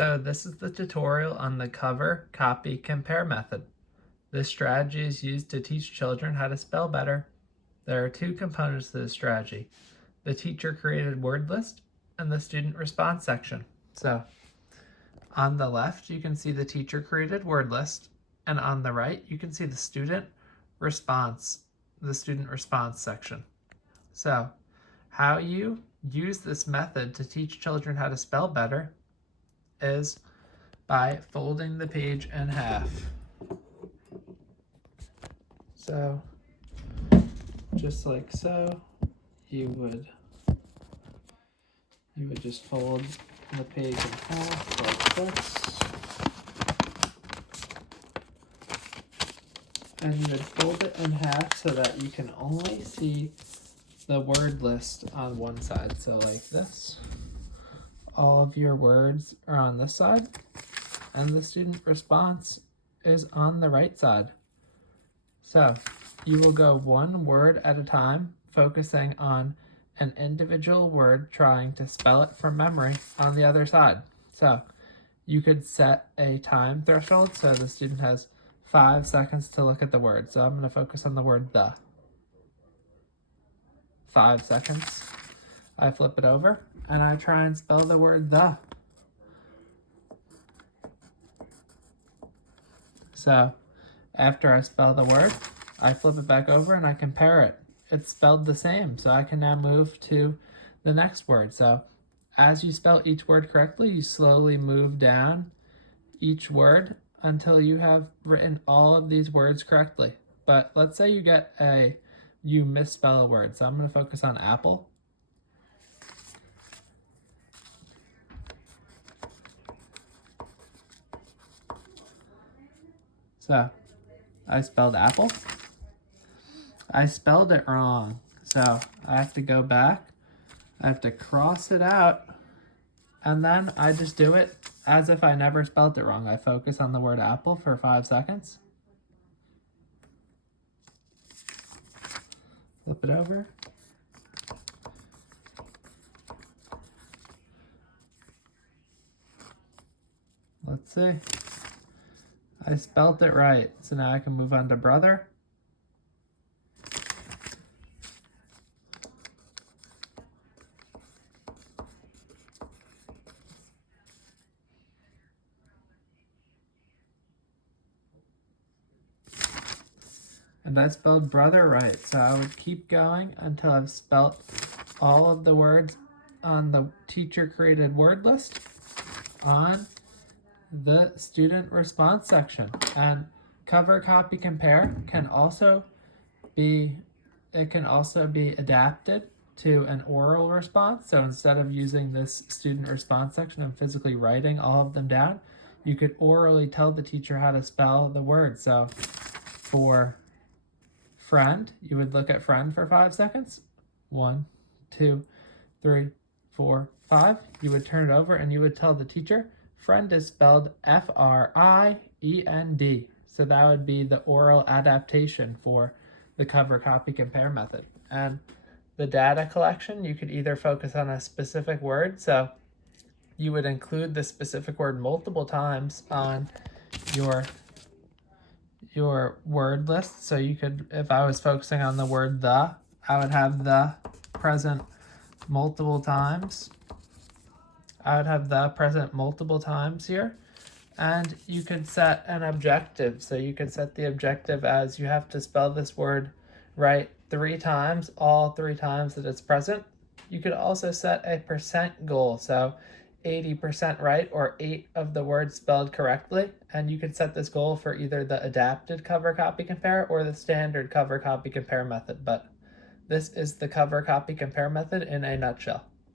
So this is the tutorial on the cover, copy, compare method. This strategy is used to teach children how to spell better. There are two components to this strategy: the teacher created word list and the student response section. So on the left, you can see the teacher created word list, and on the right, you can see the student response section. So how you use this method to teach children how to spell better is by folding the page in half. So just like so, you would just fold the page in half like this, and you would fold it in half so that you can only see the word list on one side. So like this, all of your words are on this side, and the student response is on the right side. So you will go one word at a time, focusing on an individual word, trying to spell it from memory on the other side. So you could set a time threshold, so the student has 5 seconds to look at the word. So I'm going to focus on the word the. 5 seconds. I flip it over and I try and spell the word the. So after I spell the word, I flip it back over and I compare it. It's spelled the same, so I can now move to the next word. So as you spell each word correctly, you slowly move down each word until you have written all of these words correctly. But let's say you misspell a word. So I'm going to focus on apple. So I spelled apple. I spelled it wrong, so I have to go back. I have to cross it out, and then I just do it as if I never spelled it wrong. I focus on the word apple for 5 seconds. Flip it over. Let's see. I spelled it right, so now I can move on to brother. And I spelled brother right, so I would keep going until I've spelt all of the words on the teacher created word list on the student response section. And cover, copy, compare can also be adapted to an oral response. So instead of using this student response section and physically writing all of them down, you could orally tell the teacher how to spell the word. So for friend, you would look at friend for 5 seconds. 1, 2, 3, 4, 5. You would turn it over and you would tell the teacher, friend is spelled F-R-I-E-N-D. So that would be the oral adaptation for the cover, copy, compare method. And the data collection, you could either focus on a specific word. So you would include the specific word multiple times on your word list. So you could, if I was focusing on the word the, I would have the present multiple times. Here. And you could set an objective. So you could set the objective as you have to spell this word right 3 times, all 3 times that it's present. You could also set a percent goal. So 80% right, or 8 of the words spelled correctly. And you can set this goal for either the adapted cover, copy, compare or the standard cover, copy, compare method. But this is the cover, copy, compare method in a nutshell.